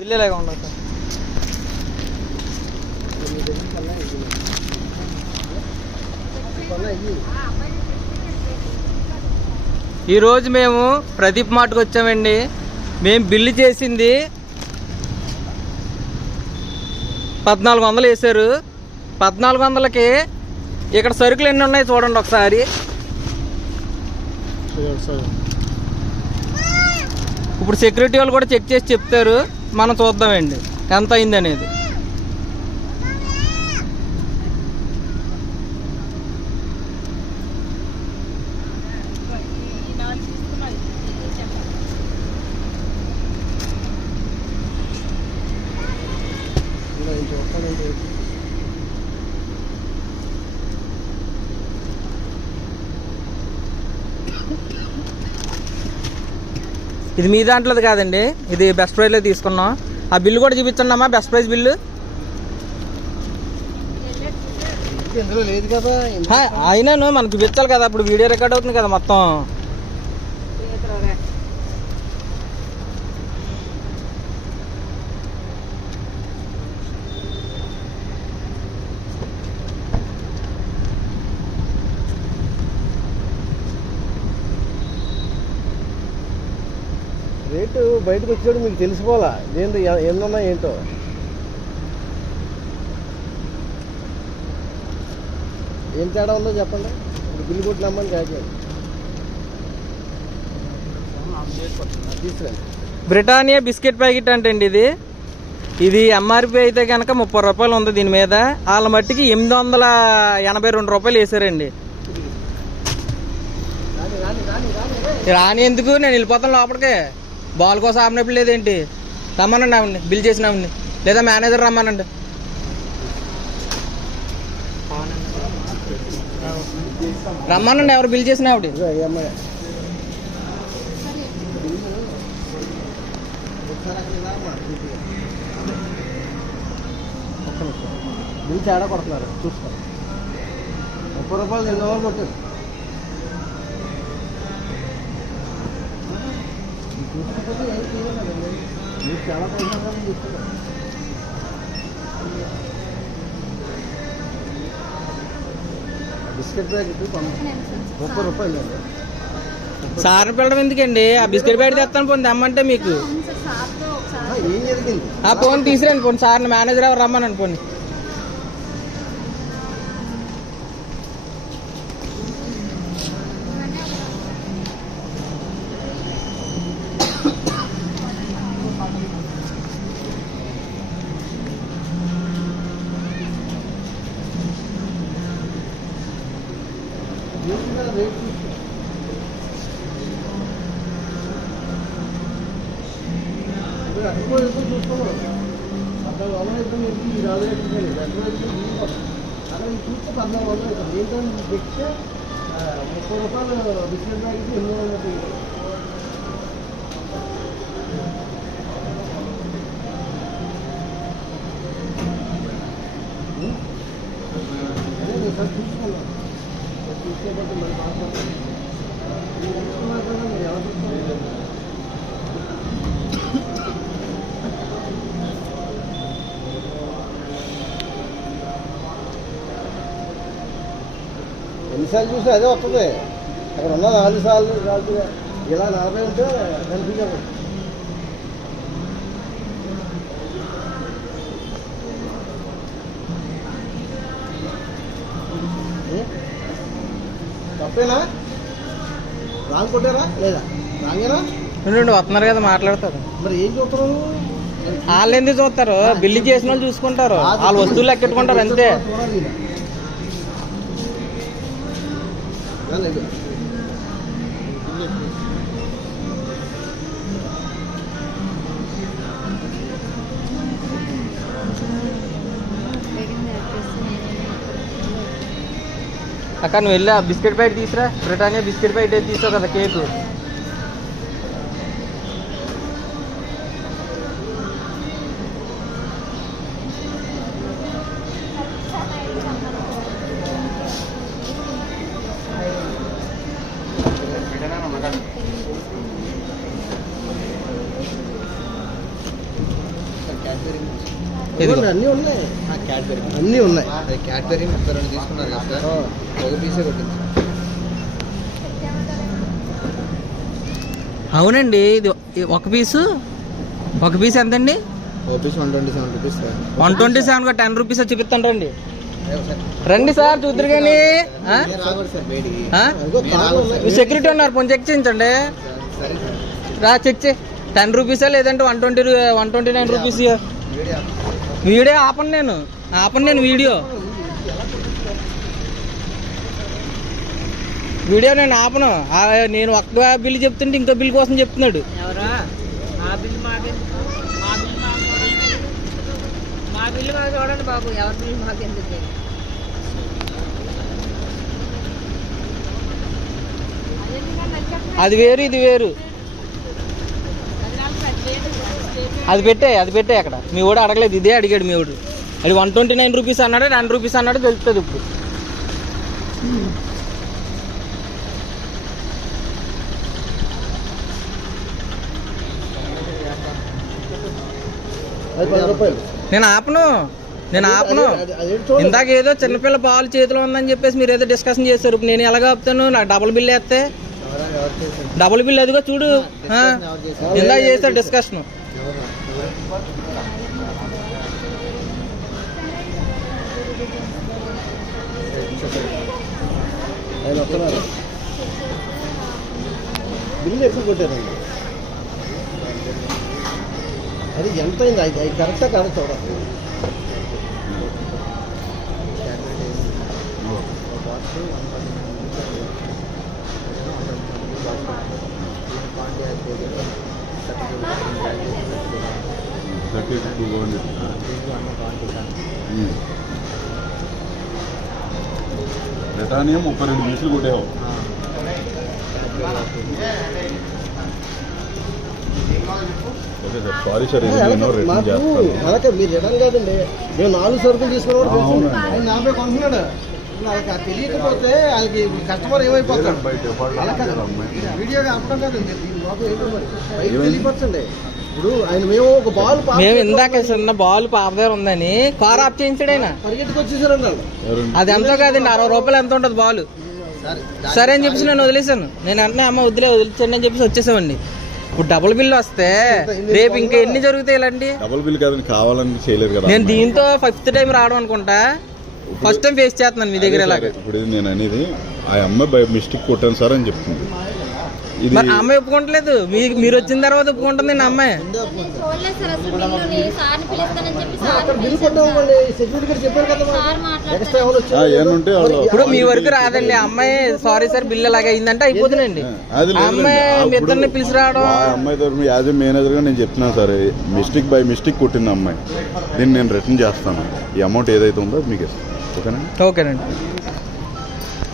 బిల్లులాగా ఉండదు సార్. ఈరోజు మేము ప్రదీప్ మార్ట్కి వచ్చామండి. మేము బిల్లు చేసింది 1400 వేశారు. 1400కి ఇక్కడ సరుకులు ఎన్ని ఉన్నాయి చూడండి ఒకసారి. ఇప్పుడు సెక్యూరిటీ వాళ్ళు కూడా చెక్ చేసి చెప్తారు, మనం చూద్దామండి ఎంత అయింది అనేది. ఇది మీ దాంట్లోది కాదండి, ఇది బెస్ట్ ప్రైజ్లో తీసుకున్నాం. ఆ బిల్లు కూడా చూపించండి అమ్మా, బెస్ట్ ప్రైజ్ బిల్లు. లేదు కదా, అయినాను మనకు చూపించాలి కదా, అప్పుడు వీడియో రికార్డ్ అవుతుంది కదా మొత్తం. రేటు బయటకు వచ్చాడు మీకు తెలిసిపోవాలా, దేంతో ఎన్నున్నా ఏంటో. ఏం తేడా ఉందో చెప్పండి. ఇప్పుడు బిల్లు కొట్టినామని క్యాచ్ తీసుకురండి. బ్రిటానియా బిస్కెట్ ప్యాకెట్ అంటే అండి ఇది ఎంఆర్పి అయితే కనుక 30 రూపాయలు ఉంది. దీని మీద వాళ్ళ మట్టికి 882 రూపాయలు వేసారండి. రాని ఎందుకు, నేను వెళ్ళిపోతాను లోపలికి. బాల్ కోసం ఆపినప్పుడు లేదేంటి, రమ్మనండి ఆవిడ్ని, బిల్ చేసినావిడ్ని, లేదా మేనేజర్ రమ్మనండి. రమ్మనండి ఎవరు బిల్ చేసిన ఆవిడ. బిల్ తేడా కొడుతున్నారు చూసుకో. 30 రూపాయలు 2 వందలు కొట్టారు. చూసుకోకపోతే ఏం చేయలేదండి, మీరు చాలా పైసలు చెప్తున్నారు. బిస్కెట్ ప్యాకెట్ 30 రూపాయలు అండి. సార్ని పిల్లడం ఎందుకండి, ఆ బిస్కెట్ ప్యాకెట్ తెస్తాను పోనీ తెమ్మంటే మీకు. ఏం జరిగింది ఆ ఫోన్ తీసిరండి పోనీ, సార్ని మేనేజర్ ఎవరు రమ్మనండి పోనీ. చూసుకోవాలి. అక్కడ అమ్మాయి ఈ రాజు అక్కడ చూస్తే 1400 ఏంటంటే తెచ్చే 30 రూపాయలు బిస్కెట్ ప్యాకెట్ 800. అదే సార్ చూసుకోవాలి. చూసుకోకపోతే మరి మాట్లాడుతున్నాను మీరు ఎలా చూసుకోవాలి. ఎన్నిసార్లు చూస్తే అదే వస్తుంది. అక్కడ ఉన్న 4 సార్లు ఇలా 40 ఉంటే కన్ఫ్యూజ్ అవ్వదు. తప్పేనా, రాంగ్ కొట్టారా లేదా, రాంగేనా వస్తున్నారు కదా మాట్లాడతారు. మరి ఏం చూస్తారు, వాళ్ళు ఎందుకు చూస్తారు, బిల్లు చేసిన వాళ్ళు చూసుకుంటారు, వాళ్ళ వస్తువులు ఎక్కెట్టుకుంటారు అంతే. అక్క నువ్వు వెళ్ళా బిస్కెట్ ప్యాకెట్ తీసురా, బ్రిటానియా బిస్కెట్ ప్యాకెట్ తీసావు కదా కేకు. ఇదిగో. అన్నీ ఉన్నాయి, క్యాడ్బెరీ అన్నీ ఉన్నాయి. అది క్యాడ్బెరీ మొత్తం 2 తీసుకున్నారు కదా సార్, ఒక పీసే కొట్టింది. అవునండి, ఇది ఒక పీసు ఎంతండి? ఒక పీస్ 127 రూపీస్ సార్. 127 10 రూపీస్ చూపిస్తాను రండి. రండి సార్ చూద్దరు కానీ. రాకూడదు సార్ వేడికి. అదిగో కార్లు ఉన్నాయి. సెక్యూరిటీ ఉన్నారు, కొంచెం చెక్ చేయించండి. సరే సార్, రా చెక్ చేయి. 10 రూపీసా లేదంటే 129 రూపీస్. వేడి వీడియో ఆపను నేను వీడియో నేను ఆపను. నేను ఒక్క బిల్లు చెప్తుంటే ఇంకో బిల్ కోసం చెప్తున్నాడు. మా బిల్లు మాకు చూడండి బాబు, ఎవరి బిల్లు మాకు ఎందుకు? అది వేరు ఇది వేరు. అది పెట్టే అక్కడ. మీ వాడు అడగలేదు, ఇదే అడిగాడు మీ వాడు. అది 129 రూపీస్ అన్నాడు, 10 రూపీస్ అన్నాడు, తెలుస్తుంది ఇప్పుడు. అది 10 రూపాయలు. నేను ఆపను అదేంటి చూడండి. ఇందాక ఏదో చిన్నపిల్ల పాలు చేతిలో ఉందని చెప్పేసి మీరు ఏదో డిస్కషన్ చేశారు. ఇప్పుడు నేను ఎలాగ ఆపుతాను? నాకు డబుల్ బిల్ వేస్తే ఎవరు చేశారు? డబుల్ బిల్ అదిగో చూడు. ఎవరు చేశారు? ఇందాక చేశారు డిస్కషన్. ఆయన వస్తున్నారు. బిల్లు ఎప్పుడు కొట్టారండి? అది ఎంత అయింది? అది కరెక్టా కాదు చూడాలి. బ్రిటానియా 32 పీసులు కొట్టావు. ఓకే సార్, సారీ సార్, ఇది నేను రిటర్న్ మాకు చేస్తాను. అలాగే మీరు రిటర్న్ కాదండి, మేము 4 సరుకులు తీసుకున్నాడు. అవునండి. ఆయన 40 కొంటున్నాడు. వాళ్ళకి అది తెలియకపోతే వాళ్ళకి కస్టమర్ ఏమైపోతాడు? అలా కాదు, వీడియోగా అప్పడం కాదండి. దీని లోపల ఏంటో మరి బయట తెలియపరచండి. ఇప్పుడు ఆయన మేము ఒక బాల్ మేము ఇందాక చిన్న బాల్ పాప దగ్గర ఉందని కార్ ఆఫ్ చేయించాడు ఆయన. పరిగెట్టుకు వచ్చేసారండి వాళ్ళు. ఎవరండి? అది ఎంతో కాదండి, 60 రూపాయలు ఎంత ఉంటుంది బాల్. సరే అని చెప్పేసి నేను వదిలేసాను. నేను అంటే అమ్మ వదిలేండి అని చెప్పేసి వచ్చేసామండి. ఇప్పుడు డబుల్ బిల్ వస్తే రేపు ఇంకా ఎన్ని జరుగుతాయి ఇలాంటి? డబుల్ బిల్ కాదని కావాలని చేయలేదు కదా. నేను దీంతో 5th టైం రావడం అనుకుంటా. ఫస్ట్ టైం ఫేస్ చేస్తున్నాను మీ దగ్గర ఇలాగ. ఇప్పుడు ఇది నేను అనేది ఆ అమ్మాయి బై మిస్టేక్ కొట్టాను సార్ అని చెప్తుంది. ఇది మరి అమ్మాయి ఒప్పుకోవట్లేదు. మీరు వచ్చిన తర్వాత ఒప్పుకుంటుంది నా అమ్మాయి. చూడలేదు సార్ అసలు బిల్లుని. సార్ని పిలుస్తానని చెప్పి అక్కడ బిల్ కొట్టామండి, సెక్యూరిటీ గారు చెప్పారు కదా. సార్ మాట్లాడుతున్నారు. ఎక్స్ట్రా ఏమైనా వచ్చింది? ఏమంటే ఇప్పుడు మీ వరకు రాదండి. ఆ అమ్మాయి సారీ సార్ బిల్ అలాగే అయిందంటే అయిపోతుందండి. అది ఆ అమ్మాయి మీ ఇద్దరిని పిలిచి రావడం. ఆ అమ్మాయి తరఫున యాజ్ ఏ మేనేజర్గా నేను చెప్తున్నాను సార్, మిస్టేక్ బై మిస్టేక్ కొట్టింది అమ్మాయి. దీన్ని నేను రిటర్న్ చేస్తాను. ఈ అమౌంట్ ఏదైతే ఉందో అది మీకు ఇస్తాను. ఓకేనా? ఓకేనండి.